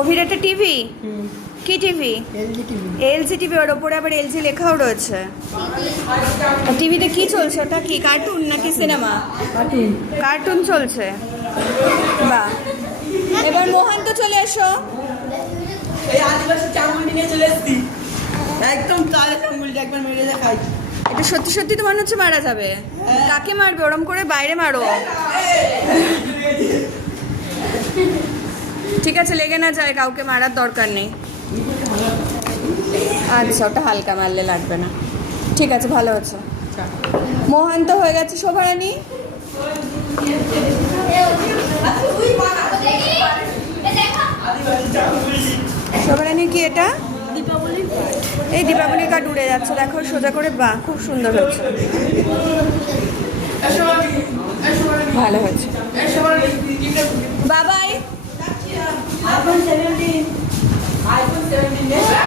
অভির একটা টিভি, কি TV? LG TV. LG TV, ওর ওপরে আবার এলজি লেখাও রয়েছে। টিভিতে কি চলছে? ওটা কি কার্টুন নাকি সিনেমা? কার্টুন। কার্টুন চলছে, বাহ। এবার মোহন তো চলে এসো। এই আদিবাসী চামুন্ডি নিয়ে চলে এসেছি, একদম তাজা চামুন্ডি, একবার মেরে দেখাই। এটা সত্যি সত্যি তো মনে হচ্ছে মারা যাবে। কাকে মারবে? ওরম করে বাইরে মারো। ঠিক আছে, লেগে না যায়, কাউকে মারার দরকার নেই। আচ্ছা, ওটা হালকা মারলে লাগবে না। ঠিক আছে, ভালো হচ্ছে। মোহন তো হয়ে গেছে। শোভারানী, শোভারানী কি এটা? এই দীপাবলির কার্ড উড়ে যাচ্ছে, দেখো সোজা করে। বাহ, খুব সুন্দর হচ্ছে, ভালো হয়েছে। বাবা